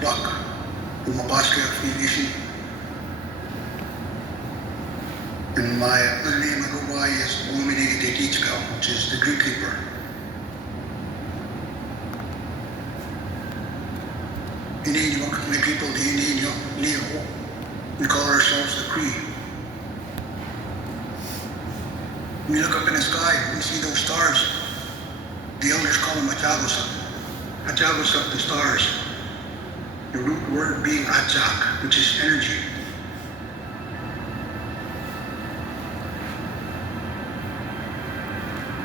Buck, Bumabasca affiliation. And my other name I go by is Olamide Teachka, which is the Greek Keeper. Indian, my people, the Indian, we call ourselves the Cree. When we look up in the sky, we see those stars. The elders call them Atagosap. Atagosap, the stars. The root word being Atsak, which is energy.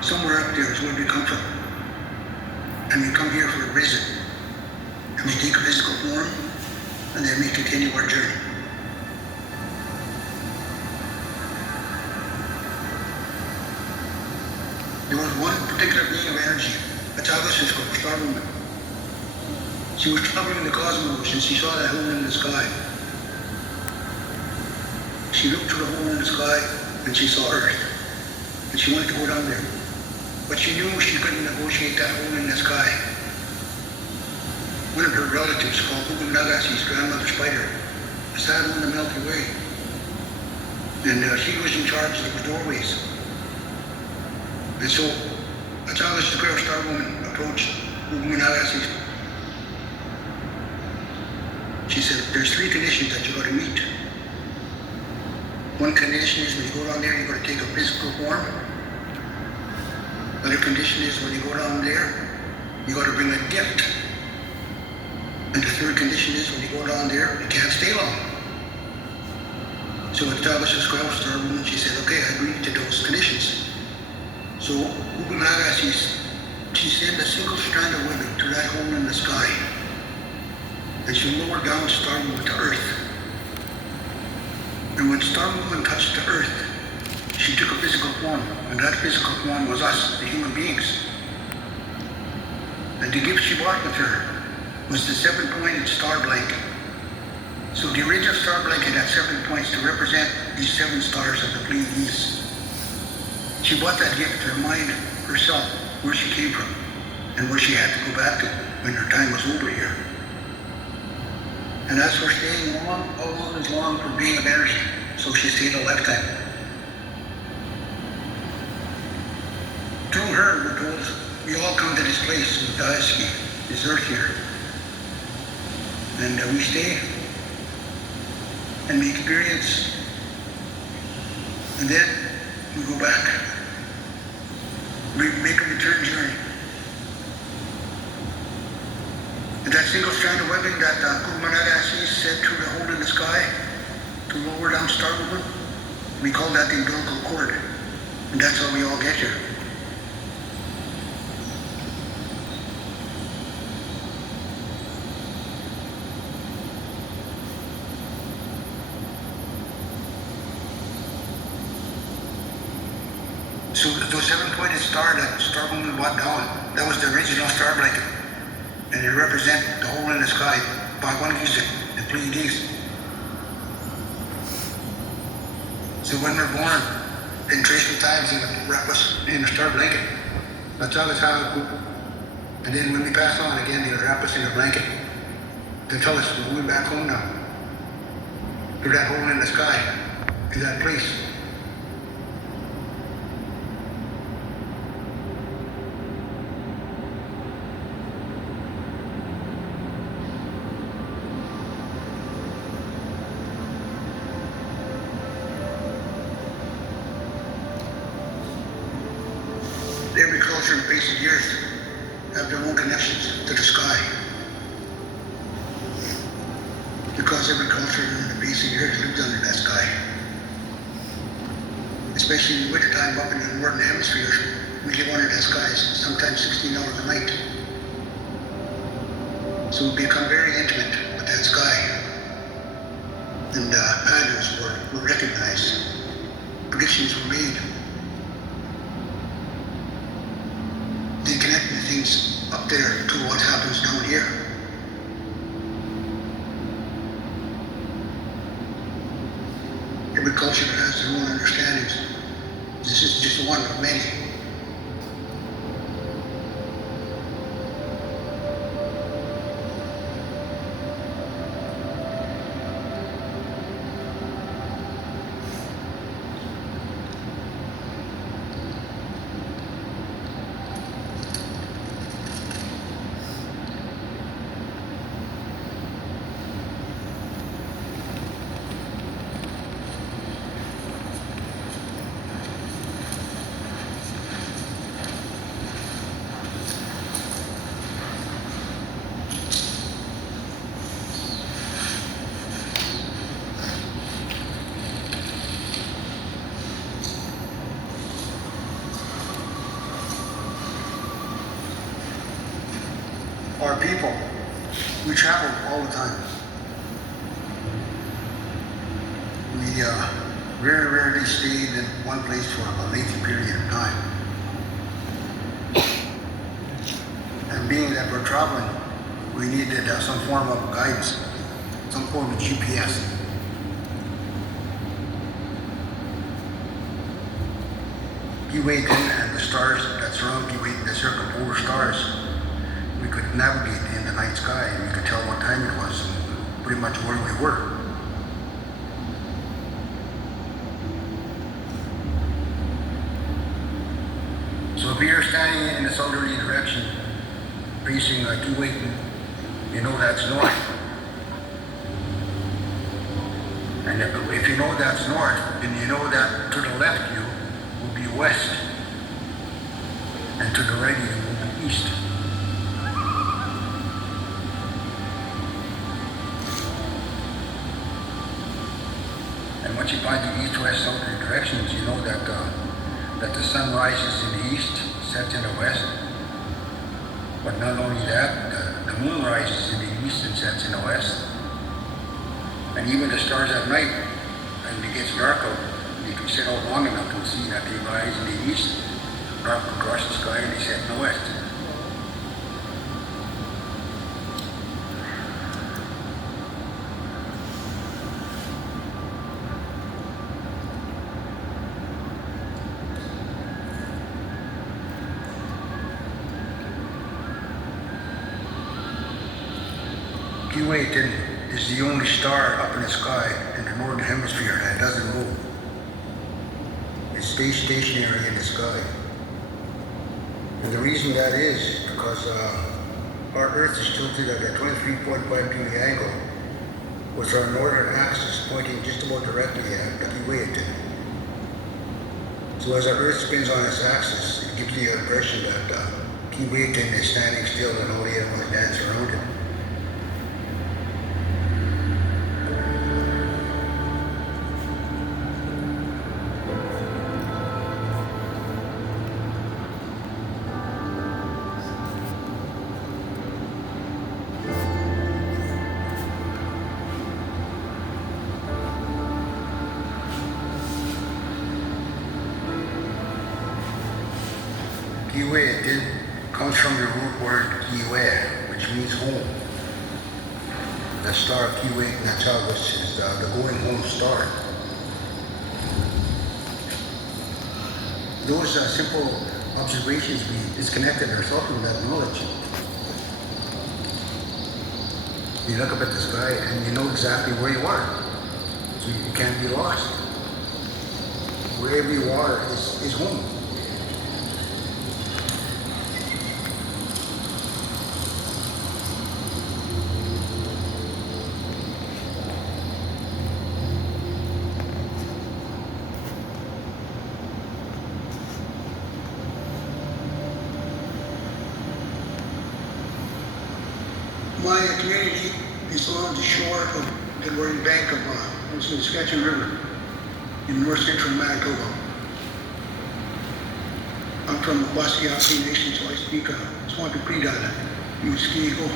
Somewhere up there is where we come from. And we come here for a visit. And we take a physical form, and then we continue our journey. There was one particular being of energy, Atagos, called Star Woman. She was traveling the cosmos and she saw that hole in the sky. She looked through the hole in the sky and she saw Earth. And she wanted to go down there. But she knew she couldn't negotiate that hole in the sky. One of her relatives, called Nagasi's grandmother spider, sat on the Milky Way. And she was in charge of the doorways. And so, Atagos, the girl Star Woman, approached Nagasi. She said, there's 3 conditions that you got to meet. One condition is when you go down there, you got to take a physical form. Another condition is when you go down there, you got to bring a gift. And the third condition is when you go down there, you can't stay long. So Atagos' girl Star Woman, she said, okay, I agree to those conditions. So Ugunaga, she sent a single strand of women to that hole in the sky. And she lowered down Star Woman to Earth. And when Star Woman touched the Earth, she took a physical form. And that physical form was us, the human beings. And the gift she brought with her was the 7-pointed star blanket. So the original star blanket had 7 points to represent these 7 stars of the Pleiades. She brought that gift to remind herself where she came from and where she had to go back to when her time was over here. And as for staying long, how long is long for being of energy? So she stayed a lifetime. Through her, we're told, we all come to this place, this earth here. And we stay and we experience, and then we go back. We make a return journey. And that single strand of webbing that Kumanagasi sent through the hole in the sky to lower down Star Woman, we call that the umbilical cord. And that's how we all get here. So the 7-pointed star that Star Woman brought down, that was the original star blanket. And it represents the hole in the sky, Bhagwan-gisa, the Pleiades. So when we're born, in traceable times, they would wrap us in a star blanket. That's how it's how it goes. And then when we pass on again, they would wrap us in a blanket. They tell us we're going back home now. To that hole in the sky, to that place. Every culture in the face of the earth have their own connections to the sky. Because every culture in the face of the earth lives under that sky. Especially in the wintertime up in the northern hemisphere, we live under that sky, sometimes 16 hours a night. So we become very intimate with that sky. And patterns were recognized. Predictions were made. They connect the things up there to what happens down here. Every culture has their own understandings. This is just one of many. Our people, we traveled all the time. We very rarely stayed in one place for a lengthy period of time. And being that we're traveling, we needed some form of guidance, some form of GPS. Keewatin and the stars that surround Keewatin, the circumpolar stars, we could navigate in the night sky and we could tell what time it was and pretty much where we were. So if you're standing in the southerly direction, facing Keewatin, you know that's north. And if you know that's north, then you know that to the left you will be west, and to the right you will be east. And once you find the east-west southerly directions, you know that the sun rises in the east, sets in the west. But not only that, the moon rises in the east and sets in the west. And even the stars at night, when it gets dark out, you can sit out long enough and see that they rise in the east, dark across the sky, and they set in the west. Keewatin is the only star up in the sky in the northern hemisphere that doesn't move. It stays stationary in the sky. And the reason that is because our Earth is tilted at a 23.5 degree angle, with our northern axis pointing just about directly at Keewatin. So as our Earth spins on its axis, it gives the impression that Keewatin is standing still and all the animals dance around it. Keewatin comes from the root word Kiwe, which means home. The star of Keewatin Natchavas is the going home star. Those simple observations, we disconnected ourselves from that knowledge. You look up at the sky and you know exactly where you are. So you can't be lost. Wherever you are is home. My community is along the shore of the northern bank of the Saskatchewan River in north central Manitoba. I'm from the Waskiapi Nation, so I speak Swampy Cree dialect. Muskigo.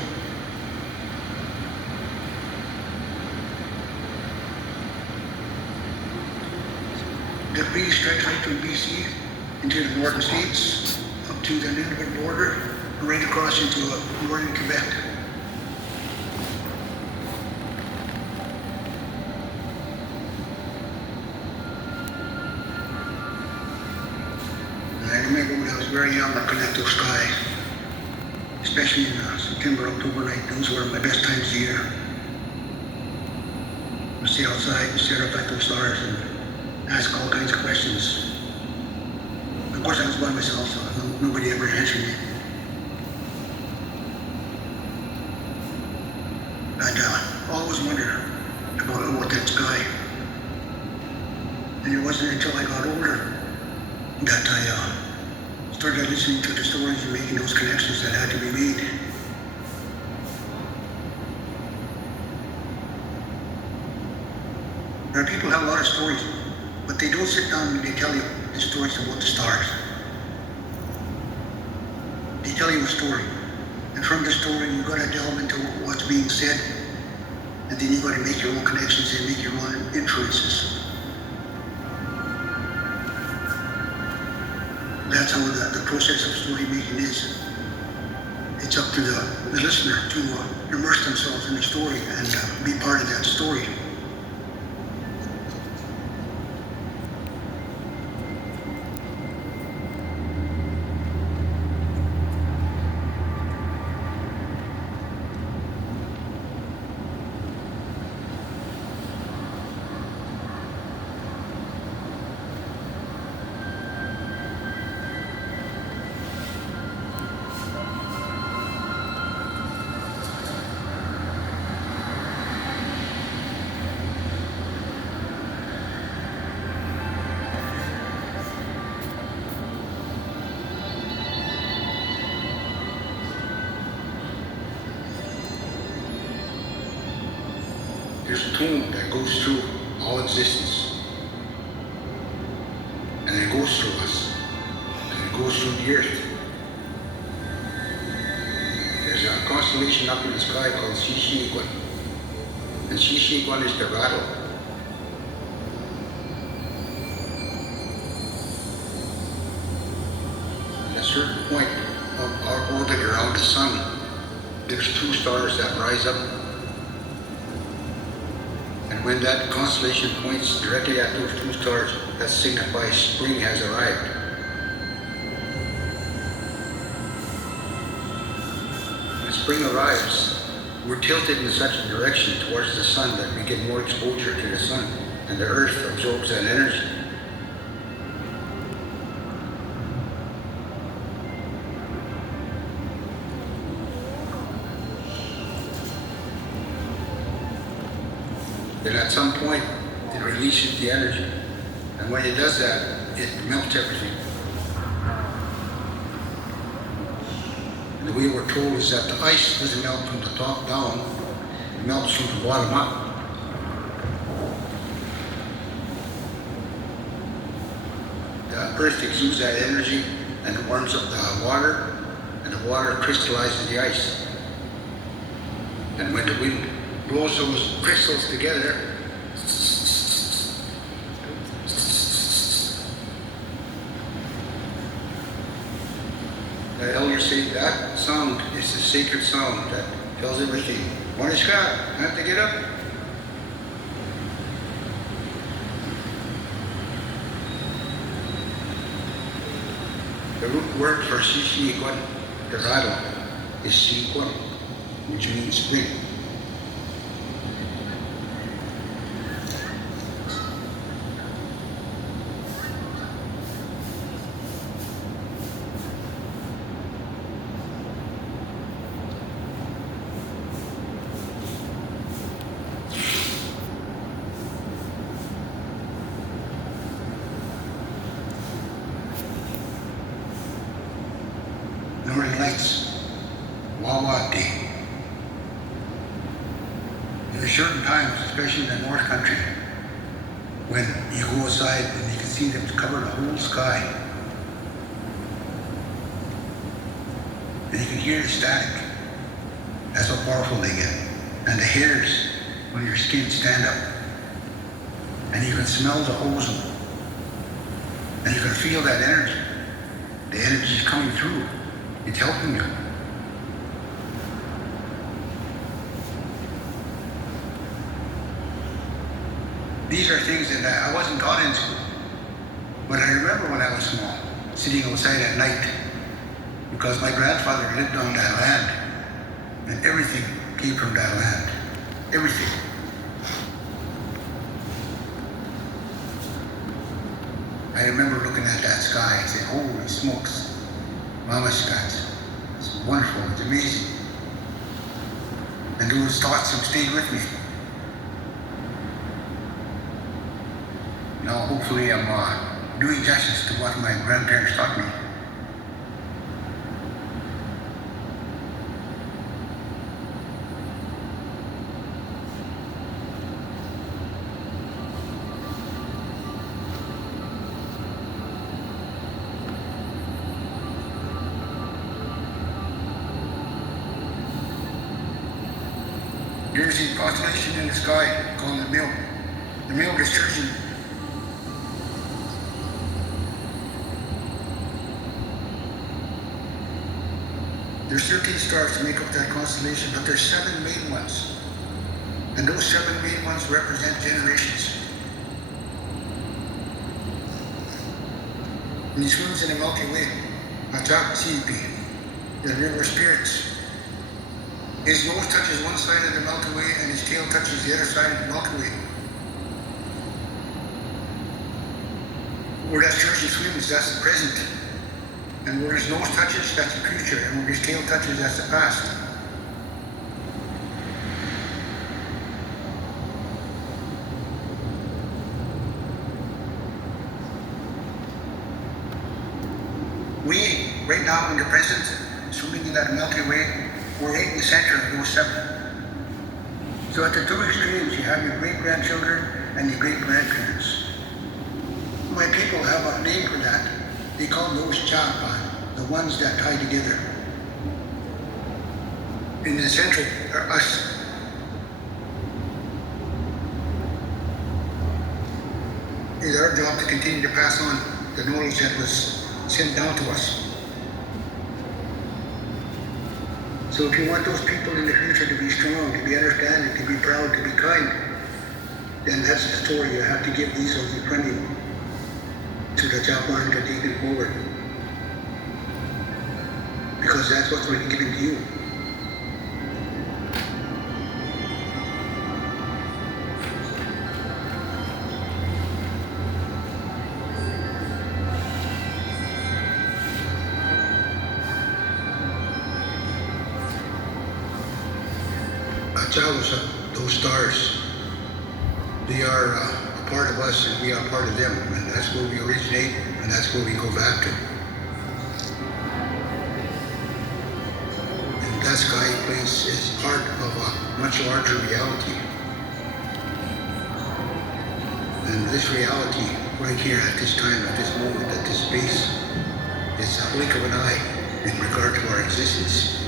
The Cree stretch right from BC into the northern states, up to the Nunavut border, and right across into northern Quebec. I remember when I was very young, looking at those skies, especially in September, October night. Those were my best times of the year. I stay outside and stare up at those stars and ask all kinds of questions. Of course, I was by myself, so nobody ever answered me. I always wondered about that sky. And it wasn't until I got older that I started listening to the stories and making those connections that had to be made. There are people who have a lot of stories, but they don't sit down and they tell you the stories about the stars. They tell you a story. And from the story, you got to delve into what's being said, and then you got to make your own connections and make your own inferences. That's how the process of story making is. It's up to the listener to immerse themselves in the story and be part of that story. There's a tone that goes through all existence, and it goes through us, and it goes through the earth. There's a constellation up in the sky called Sishiikwan, and Sishiikwan is the rattle. At a certain point of our orbit around the sun, there's two stars that rise up. And when that constellation points directly at those two stars, that signifies spring has arrived. When spring arrives, we're tilted in such a direction towards the sun that we get more exposure to the sun, and the earth absorbs that energy. Then at some point, it releases the energy. And when it does that, it melts everything. And the way we're told is that the ice doesn't melt from the top down, it melts from the bottom up. The earth exudes that energy and it warms up the water, and the water crystallizes the ice. And when the wind blows those crystals together, the elders say that sound is the sacred sound that tells everything. One is God, have to get up. The root word for Sishiikwan, the rattle, is Sikwan, which means spring. Northern Lights, Wawa Day. There are certain times, especially in the North Country, when you go outside and you can see them cover the whole sky. And you can hear the static. That's how powerful they get. And the hairs on your skin stand up. And you can smell the ozone. And you can feel that energy. The energy is coming through. It's helping you. These are things that I wasn't taught in school. But I remember when I was small, sitting outside at night, because my grandfather lived on that land, and everything came from that land. Everything. I remember looking at that sky and saying, holy smokes. Mama's skies. It's wonderful, it's amazing. And those thoughts have stayed with me. Now hopefully I'm doing justice to what my grandparents taught me. there's a constellation in the sky called the Milk. The Milk is Turgeon. There's 13 stars to make up that constellation, but there's 7 main ones. And those 7 main ones represent generations. When he swims in the Milky Way, atop CP, the river spirits. His nose touches one side of the Milky Way and his tail touches the other side of the Milky Way. Where that Turgeon swims, that's the present. And where his nose touches, that's the future. And where his tail touches, that's the past. We, right now in the present, swimming in that Milky Way, we're right in the center of those 7. So at the 2 extremes, you have your great-grandchildren and your great-grandparents. My people have a name for that. They call those chapan, the ones that tie together. In the center are us. It's our job to continue to pass on the knowledge that was sent down to us. So if you want those people in the future to be strong, to be understanding, to be proud, to be kind, then that's the story you have to give these of the plenty to the Japan to take it forward. Because that's what's going to be given to you. Those stars, they are a part of us and we are part of them, and that's where we originate and that's where we go back to. And that sky place is part of a much larger reality. And this reality right here at this time, at this moment, at this space, is a blink of an eye in regard to our existence.